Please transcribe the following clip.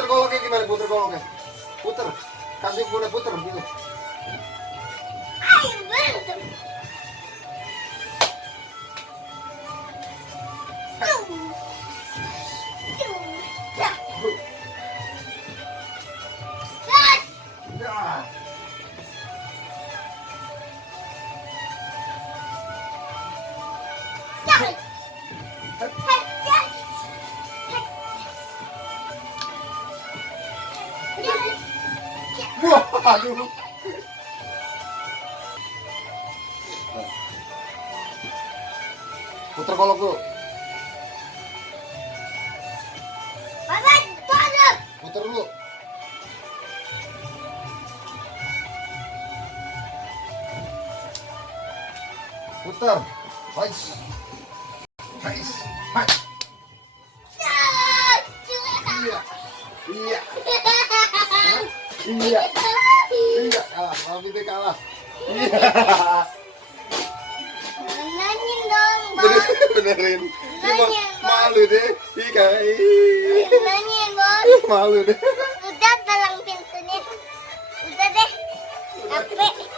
Puter goloknya gimana? Puter goloknya. Puter. Kasih kuda puter gitu. Ayo berantem. Ya. Wah, aduh. Puter golok dulu. Puter dulu. Puter. Nice. Nice. Nice. Iya. Iya. Hah? Iya. Iya. Kalah. Maaf itu kalah. Iya. Benerin dong, Bos. Benerin. Malu deh. Ika. Benerin, Bos. Malu deh. Udah dalam pintunya. Udah deh. Capek.